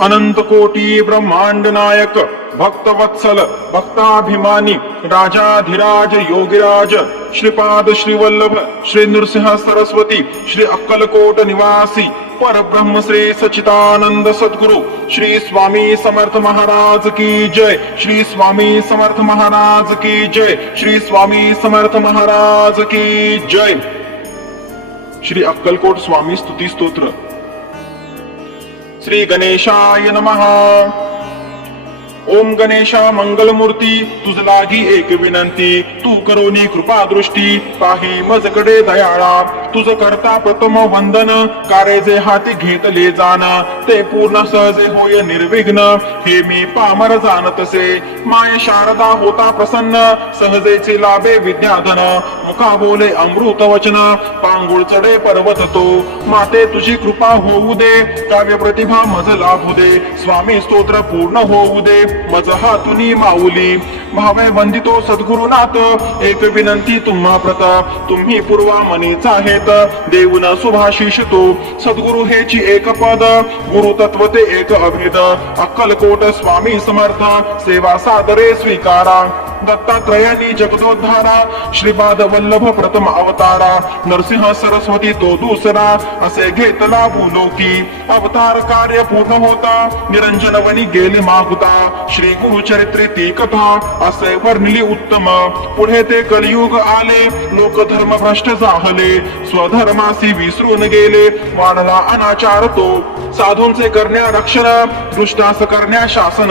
अनंत कोटी ब्रह्मांड नायक भक्तवत्सल भक्ताभिमानी राजाधिराज योगिराज श्रीपाद श्रीवल्लभ श्री नृसिंह सरस्वती श्री अक्कलकोट निवासी परब्रह्म श्री सच्चिदानंद सद्गुरु श्री स्वामी समर्थ महाराज की जय, श्री स्वामी समर्थ महाराज की जय, श्री स्वामी समर्थ महाराज की जय. श्री अक्कलकोट स्वामी स्तुती स्तोत्र. श्री गणेशाय नमः. ओम गणेशा मंगलमूर्ती, तुझ लागी एक विनंती, तू करोनी कृपा दृष्टी, पाही मजकडे दयाळा. तुझ करता प्रथम वंदन, कारेजे हाती घेतले जाण, ते पूर्ण सहजे होय निर्विघ्न. हे मी पामर जाणतसे, माय शारदा होता प्रसन्न, सहजेचे लाभे विद्याधन. मुखा बोले अमृत वचन, पांगुळ चढे पर्वत तो. माते तुझी कृपा होऊ दे, काव्य प्रतिभा मज लाभू दे. स्वामी स्तोत्र पूर्ण होऊ दे, मज हातुनी माऊली. भावे वंदितो सद्गुरुनाथ, एक विनंती तुम्हा प्रत, तुम्ही पूर्वा मनीचा हेत. देऊन सुभाशिष तो, सद्गुरु हेची एक पद, गुरु तत्व ते एक अभेद. अक्कलकोट स्वामी समर्थ, सेवा सादरे स्वीकारा. दत्तात्रयानी जगदोद्धारा, श्रीपाद वल्लभ प्रथम अवतारा. नरसिंह सरस्वती तो दुसरा, असे घेतला भूलोकी. अवतार कार्य पूर्ण होता, निरंजन वनी गेले मागुता. श्री गुरु चरित्री ती कथा, असे वर्णिली उत्तम. पुढे ते कलियुग आले, लोक धर्म भ्रष्ट जाहले. स्वधर्मासी विसरून गेले, वाढला अनाचार तो. साधूंचे करण्या रक्षण, दृष्टास करण्या शासन,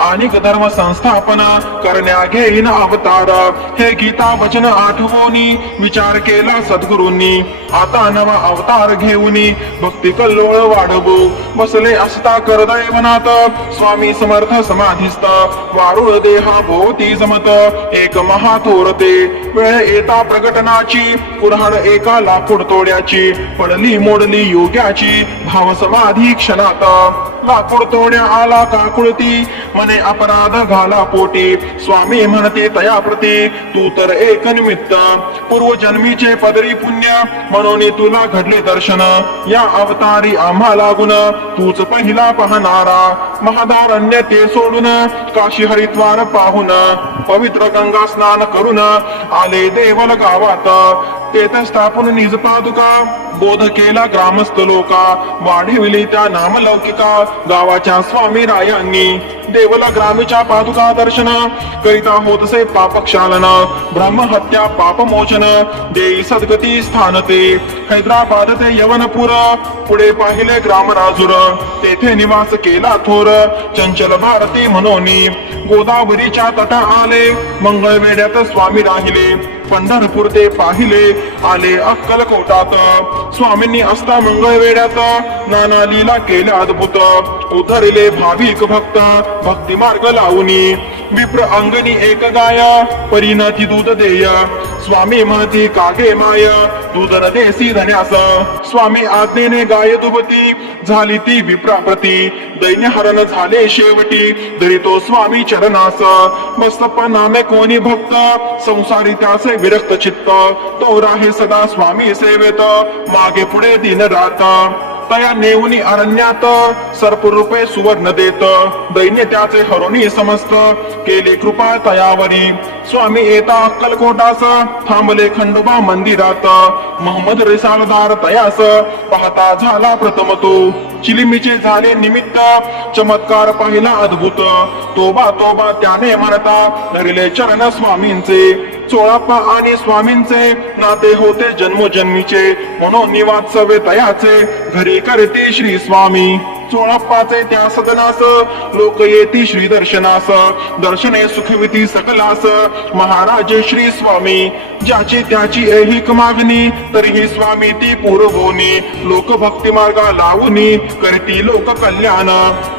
आणि धर्म संस्थापन करण्या घेईन अवतार. हे गीता वचन आठवोनी, विचार केला सद्गुरूंनी. आता नवा अवतार घेऊनी, भक्ती कल्लोळ वाढवू. बसले असता करदैवनात, स्वामी समर्थ समाधिस्थ. वारुळ देहा भोवती जमत, एक महाथोरते. वेळ येता प्रगटनाची, कुऱ्हाड एका लाकूड तोड्याची. पडली मोडली योग्याची, भाव समाधी क्षणात. लाकूड तोड्या आला काकुळती, मने अपराध घाला पोटी. स्वामी म्हणते तया प्रती, तू तर एक निमित्त. पूर्वजन्मीचे पदरी पुण्य, म्हणून तुला घडले दर्शन. या अवतारी आम्हा लागून, तूच पहिला पाहणारा. महादारण्य ते सोडून, काशी हरिद्वार पाहून. पवित्र गंगा स्नान करून, आले देवल गावात. तेथ स्थापून निज पादुका, बोध केला ग्रामस्थ लोका. वाढविली त्या नामलौकिका, गावाच्या स्वामी रायांनी. देवला ग्रामीच्या पादुका दर्शन, करिता होतसे पाप क्षालन. ब्रह्महत्या पाप मोचन, देई सद्गती स्थान ते. हैदराबाद ते यवनपूर, पुढे पाहिले ग्राम राजूर. तेथे निवास केला थोर, चंचल भारती म्हणोनी. गोदावरीच्या तटा आले, मंगळवेड्यात स्वामी राहिले. पंढरपूर ते पाहिले, आले अक्कलकोटात. स्वामींनी असता मंगळवेड्यात, नाना लीला केल्या अद्भुत. उतरले भाविक भक्त, भक्ती मार्ग लावूनी. विप्र अंगणी एक गाय, परिणती दूध देय. स्वामी म्हणती कागे माय, दूध न देसी धन्यास. स्वामी आज्ञेने गाय दुभती, झाली ती विप्राप्रती. दैन्य हरण झाले शेवटी, धरितो स्वामी चरणास. बसप्पा नामे कोणी भक्त, संसारी त्याचे विरक्त चित्त. तो राहे सदा स्वामी सेवेत, मागे पुढे दिन रात. तया नेऊनी अरण्यात, सर्परूपे सुवर्ण देत. दैन्य त्याचे हरुणी समस्त, केली कृपा तयावरी. स्वामी येता अक्कलकोटास, थांबले खंडोबा मंदिरात. मोहम्मद रिसालदार तयास, पाहता झाला प्रथम तो. चिलिमीचे झाले निमित्त, चमत्कार पाहिला अद्भुत. तोबा तोबा त्याने म्हणता, धरले चरण स्वामींचे. चोळाप्पा आणि स्वामींचे नाते होते जन्मोजन्मीचे. म्हणून निवात्सवे तयाचे, घरी करते श्री स्वामी. चोळाप्पाचे त्या सदनास, लोक येती श्री दर्शनास. दर्शने सुखविती सकलास, महाराजे श्री स्वामी. ज्याची त्याची ऐहिक मागणी, तरीही स्वामी ती पुरवोनी. लोक भक्ती मार्गा लावूनी, करती लोक कल्याण.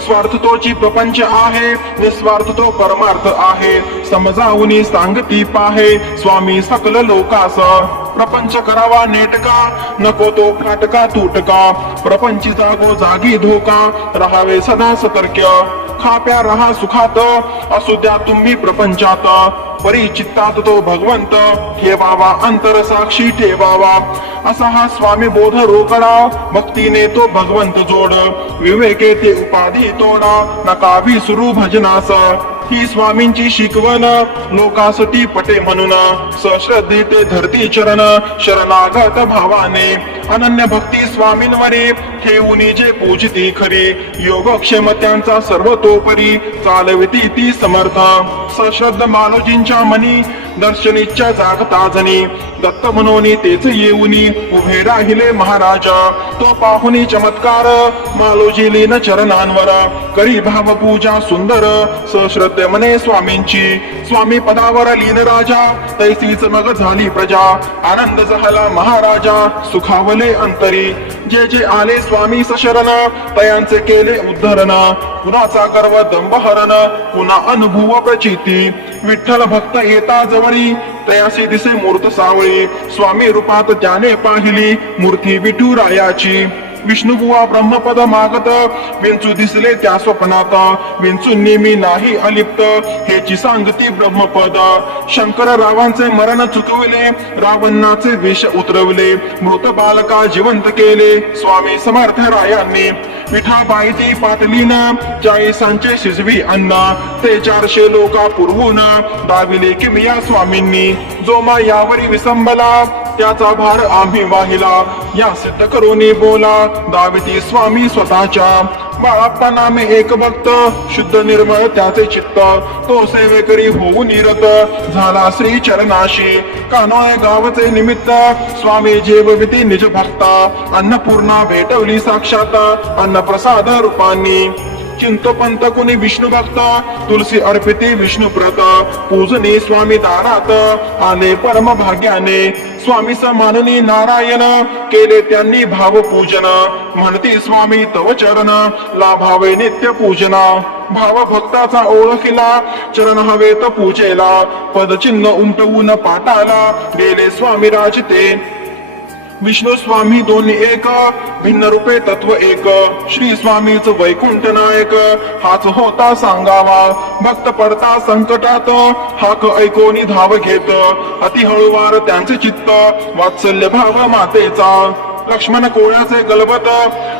स्वार्थ तोची प्रपंच आहे, निस्वार्थ तो परमार्थ आहे. समजावूनी सांगती पाहे, स्वामी सकल लोकास. प्रपंच करावा नेटका, नको तो फाटका तुटका. प्रपंची जागो जागी धोका, राहावे सदा सतर्क. खाप्या रहा सुखात असू द्या तुम्ही प्रपंचात परिचित्तात तो भगवंत ठेवावा अंतर साक्षी ठेवावा असा हा स्वामी बोध रोकडा भक्तीने तो भगवंत जोड विवेके ते उपाधी तोडा नका विसरू भजनास ही स्वामींची शिकवण लोकांसाठी पटे म्हणून सश्रद्धे ते धरती चरण शरणागत भावाने अनन्य भक्ती स्वामींवरी ठेवून जे पूजिती खरी योगक्षेम त्यांचा सर्वतोपरी चालविती ती समर्थ सश्रद्ध मालोजींच्या मनी दर्शनीच्या जागता जणी दत्त म्हणून तेच येऊनी उभे राहिले महाराज तो पाहुनी चमत्कार मालोजी लीन चरणांवर करी भाव पूजा सुंदर सश्रद्ध मने स्वामींची स्वामी पदावर लीन राजा तैसीच मग झाली प्रजा आनंद झाला महाराजा सुखावले अंतरी जे जे आले स्वामी सशरण तयांचे केले उद्धरण कुणाचा गर्व दंभहरण कुणा अनुभव प्रचिती विठ्ठल भक्त येता जवळी तयासी दिसे मूर्त सावळी स्वामी रूपात त्याने पाहिली मूर्ती विठुरायाची विष्णुबुवा ब्रह्मपद मागत विंचू दिसले त्या स्वप्नात विंचू नेहमी नाही अलिप्त हेची सांगती ब्रह्मपद शंकर रावांचे मरण चुकविले रावणाचे विष उतरवले मृत बालका जिवंत केले स्वामी समर्थ रायांनी विठाबाई ती पाटलीन 40 शिजवी अन्न ते 400 लोका पुरवून दाविले किमिया स्वामींनी जो मा यावरी विसंबला त्याचा भार आम्ही वाहिला या सिद्ध करूनी बोला दाविती स्वामी स्वतःच्या बाळाप्पा नामे एक भक्त शुद्ध निर्मळ त्याचे चित्त तो सेवेकरी होऊ निरत झाला श्री चरणाशी कानोय गावचे निमित्त स्वामी जेवविती निज भक्ता अन्नपूर्णा भेटवली साक्षात अन्नप्रसाद रूपांनी चिंतपंत कुणी विष्णू भक्त तुलसी अर्पिती विष्णू व्रत पूजनी स्वामी दारात आले परम भाग्याने स्वामी समाननी नारायण केले त्यांनी भाव पूजन म्हणती स्वामी तव चरण लाभावे नित्य पूजना भाव भक्ताचा ओळखिला चरण हवेत पूजेला पदचिन्ह उमटवून पाटाला गेले स्वामी राजते विष्णू स्वामी दोन्ही एक भिन्न रूपे तत्व एक श्री स्वामीच वैकुंठ नायक हाच होता सांगावा भक्त पडता संकटात हाक ऐकोनी धाव घेत अति हळुवार त्यांचे चित्त वात्सल्य भाव मातेचा लक्ष्मण कोळ्याचे गलबत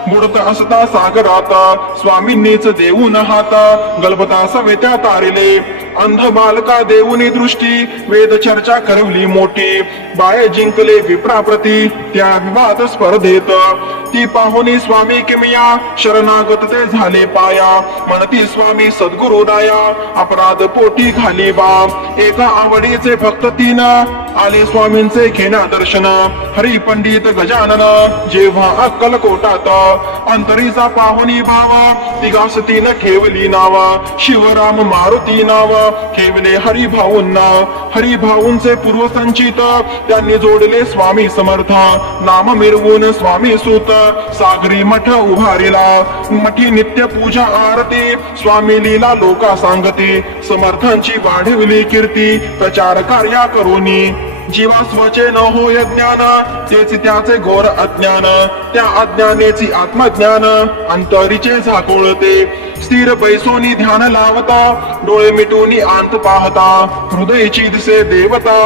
बुडत असता सागरात स्वामींनीच देऊन हात गलबता सवेत्या तारिले अंध बालका देऊनी दृष्टी वेद चर्चा करवली मोठी बाळे जिंकले विप्राप्रती त्या विवाद स्पर्धेत ती पाहुनी स्वामी किमिया शरणागत ते झाले पाया म्हणती स्वामी सद्गुरु राया अपराध पोटी घाली बा एका आवडीचे भक्त तीन आले स्वामींचे घेण्या दर्शन हरी पंडित गजानन जेव्हा अक्कलकोटात अंतरीचा पाहुनी भाव तिघास तीन ठेवली नाव शिवराम मारुती नाव ठेवले हरिभाऊंना हरिभाऊंचे पूर्वसंचित त्यांनी जोडले स्वामी समर्थ नाम मिरवून स्वामी सुत सागरी मठ उभारिला मठी नित्य पूजा आरती स्वामी लीला लोका सांगती समर्थांची वाढविली कीर्ती प्रचार कार्या करूनी जीवा स्वचे न होय ज्ञान तेच त्याचे घोर अज्ञान त्या अज्ञानेची आत्मज्ञान अंतरीचे झाकोळते स्थिर बैसोनी ध्यान लावता डोळे मिटूनी अंत पाहता हृदयची दिसे देवता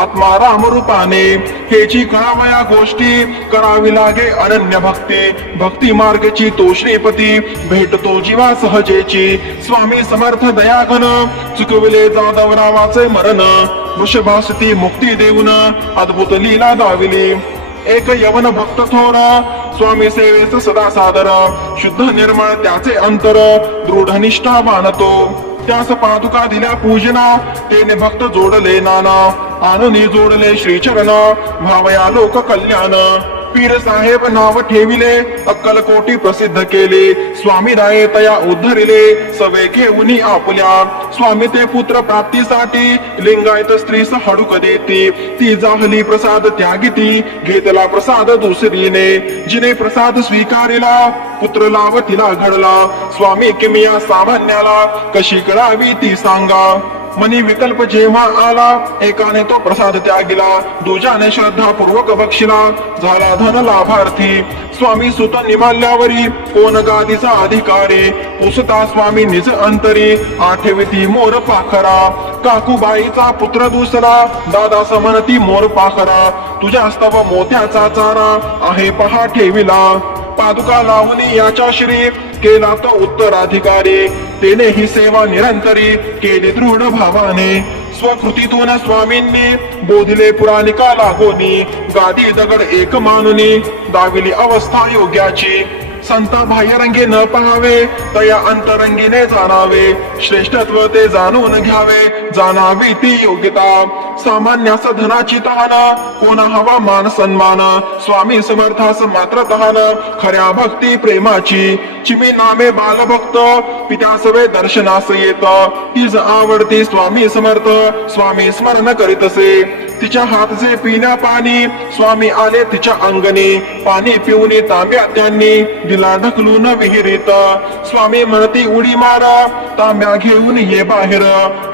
आत्मा राम रूपाने हेची कळावया गोष्टी करावी लागे अनन्य भक्ती भक्ती मार्गाची तो श्रीपती भेटतो जीवा सहजेची स्वामी समर्थ दयाघन चुकविले जाधवरावाचे मरण वृषभासती मुक्ती देऊन अद्भुत लीला दाविली एक यवन भक्त थोर स्वामी सेवेस सदा सादर शुद्ध निर्मळ त्याचे अंतर दृढ निष्ठा मानतो त्यास पादुका दिल्या पूजना तेने भक्त जोडले नाना आनंदी जोडले श्रीचरण भावया लोक कल्याण पीर साहेब नाव ठेविले अक्कलकोटी प्रसिद्ध केले स्वामी राये तया उद्धरिले सवे घेऊनी आपल्या स्वामी ते पुत्र प्राप्तीसाठी लिंगायत स्त्रीस हडूक देती ती जाहली प्रसाद त्यागिती घेतला प्रसाद दुसरीने जिने प्रसाद स्वीकारिला पुत्र लाव तिला घडला स्वामी किमिया सामान्याला कशी करावी ती सांगा मनी विकल्प जेव्हा आला, एकाने तो प्रसाद त्यागिला, दुजाने श्रद्धापूर्वक बक्षिला, झाला धन लाभार्थी. स्वामी सुत निमाल्यावरी, कोण गादीचा अधिकारी, पुसता स्वामी निज अंतरी, आठविती मोर पाखरा. काकूबाईचा पुत्र दुसरा, दादा समनती मोर पाखरा. तुझ्या स्तव मोत्याचा चारा, आहे पहा ठेविला. पादुका लावणी याच्या श्री, केला तो उत्तराधिकारी. तेने ही सेवा निरंतरी, केली दृढ भावाने. स्वकृतीतून स्वामींनी, बोधिले पुराणिका लागोनी. गादी दगड एक मानुनी, दाविली अवस्था योग्याची. संता बाह्यरंगी न पाहावे, तया अंतरंगीने जाणावे. श्रेष्ठत्व ते जाणून घ्यावे, जाणावी ती योग्यता. सामान्यास धनाची तहान, कोणा हवा मान सन्मान. स्वामी समर्थास मात्र तहान, खऱ्या भक्ती प्रेमाची. चिमी नामे बालभक्त, पित्यासवे दर्शनास येत. तीच आवडती स्वामी समर्थ, स्वामी स्मरण करीतसे. तिच्या हातचे पिण्या पाणी, स्वामी आले तिच्या अंगणी. पाणी पिऊन तांब्या त्यांनी, दिला ढकलून विहिरीत. स्वामी म्हणती उडी मार, तांब्या घेऊन ये बाहेर.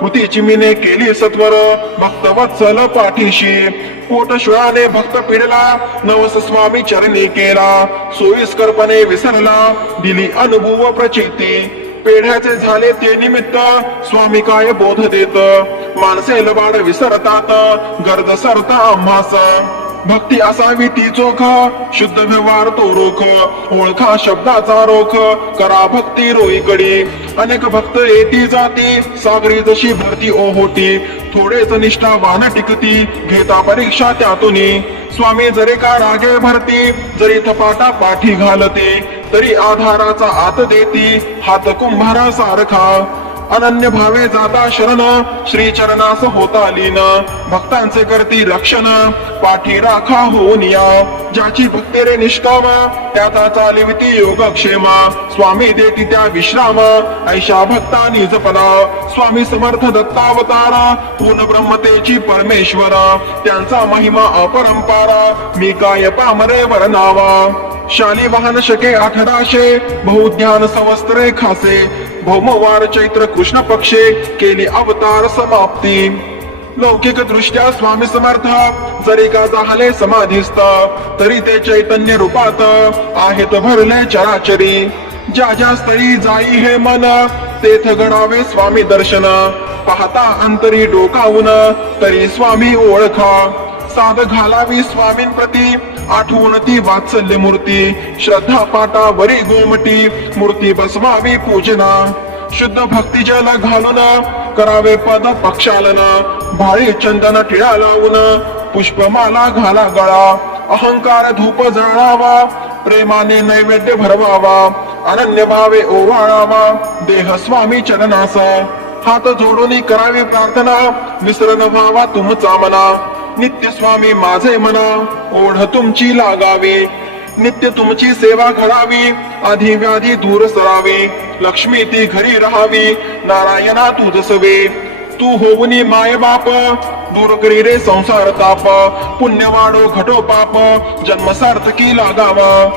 कृती चिमीने केली सत्वर, भक्त वत्सल पाठीशी. पोट शुळाने भक्त पिडला, नवस स्वामी चरणी केला. सोयीस्करपणे विसरला, दिली अनुभव प्रचिती. पेढ्याचे झाले ते निमित्त, स्वामी काय बोध देत. माणसे लबाड विसरतात, गर्द सरता आम्हास. भक्ती असावी ती चोख, शुद्ध व्यवहार तो रोख. ओळखा शब्दाचा रोख, करा भक्ती रोईकडी. अनेक भक्त येती जाती, सागरी जशी भरती ओहोटी. थोडेच निष्ठावान टिकती, घेता परीक्षा त्यातूनी. स्वामी जरी का रागे भरती, जरी थपाटा पाठी घालते. तरी आधाराचा आत देती, हात कुंभारा सारखा. अनन्य भावे जाता शरण, श्री चरणास होता लीन. भक्तांचे करती रक्षण, पाठी राखा होऊन या. ज्याची भक्ती रे निष्काम, त्याचा चालिविती योगक्षेमा. स्वामी देती त्या विश्राम, ऐशा भक्तांनी जपला. स्वामी समर्थ दत्तावतारा, पूर्ण ब्रह्मतेची परमेश्वर. त्यांचा महिमा अपरंपारा, मी काय पामरे वर्णावा. शाली वाहन शके 1800, बहुज्ञान संवत्सरे खासे. भौमवार चैत्र कृष्ण पक्षे, केली अवतार समाप्ती. लौकिक दृष्ट्या स्वामी समर्थ, जरी का झाले समाधीस्थ. तरी ते चैतन्य रूपात, आहेत भरले चराचरी. ज्या ज्या स्थळी जाई हे मन, तेथ घडावे स्वामी दर्शन. पाहता अंतरी डोकावून, तरी स्वामी ओळखा. साध घालावी स्वामींप्रती, आठवण ती वात्सल्य मूर्ती. श्रद्धा पाटावरी गोमटी, मूर्ती बसवावी पूजना. शुद्ध भक्ती जल घालून, करावे पद पक्षालन. भाळी चंदन टिळा लावून, पुष्पमाला घाला गळा. अहंकार धूप जळावा, प्रेमाने नैवेद्य भरवावा. अनन्य भावे ओवाळावा, देह स्वामी चरणास. हात जोडून करावी प्रार्थना, विसरण व्हावा तुमचा मना. नित्य स्वामी माझे मना, ओढ तुमची लागावी. नित्य तुमची सेवा घडावी, आधी व्याधी दूर सरावी. लक्ष्मी ती घरी राहावी, नारायणा तुझ सवे. तू होऊनी माय बाप, दूर करी रे संसार ताप. पुण्य वाढो घटो पाप, जन्म सार्थकी लागावा.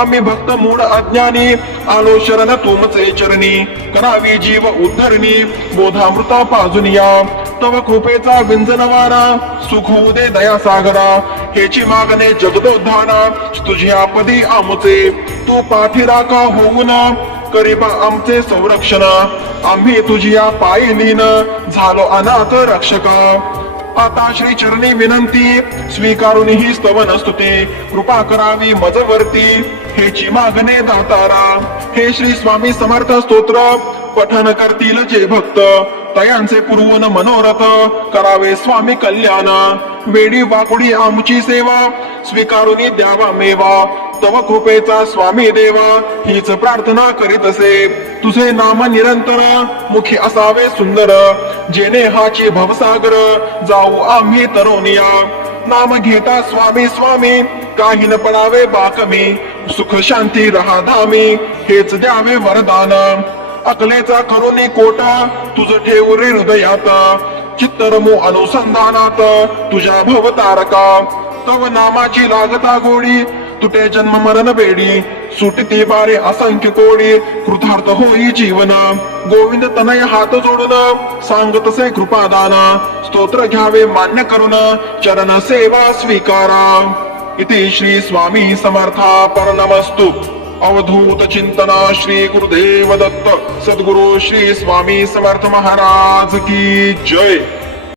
आम्ही भक्त मूळ अज्ञानी, आलो शरण तुमचे चरणी. करावी जीव उद्धरणी, बोधामृता पाजून या. तव कृपेचा विंजनवाना, सुख होऊ दे दया सागरा. हेची मागणे जगदोद्धाना, तुझ्या पदी आमचे. तू पाठीराखा होऊन, करीबा आमचे संरक्षण. आम्ही तुझ्या पायी लीन, झालो अनाथ रक्षका. आता श्री चरणी विनंती, स्वीकारून ही स्तवन स्तुती. कृपा करावी मजवरती, हेची मागणे दातारा. हे श्री स्वामी समर्थ स्तोत्र, पठन करतील जे भक्त. तयांचे पुरवून मनोरथ, करावे स्वामी कल्याण. वेडी वाकुडी आमची सेवा, स्वीकारून द्यावा मेवा. तव कृपेचा स्वामी देवा, हीच प्रार्थना करीत असे. तुझे नाम निरंतर, मुखी असावे सुंदर. जेणे हाची भवसागर, जाऊ आम्ही तरुणिया. नाम घेता स्वामी स्वामी, काही न पडावे बाकमी. सुख शांती रहा धामी, हेच द्यावे वरदान. अकलेचा करुणी कोटा, तुझ ठेवू रे हृदयात. चित्तरमू अनुसंधानात, तुझ्या भवतारका. तव नामाची लागता गोडी, तुटे जन्म मरण बेडी सुटते बारे असंख्य कोडी कृतार्थ होई जीवन गोविंद तनय हात जोडून सांगत से कृपादान स्तोत्र घ्यावे मान्य करून चरण सेवा स्वीकारा इति श्री स्वामी समर्था परनमस्तु अवधूत चिंतन श्री गुरुदेव दत्त सद्गुरु श्री स्वामी समर्थ महाराज की जय।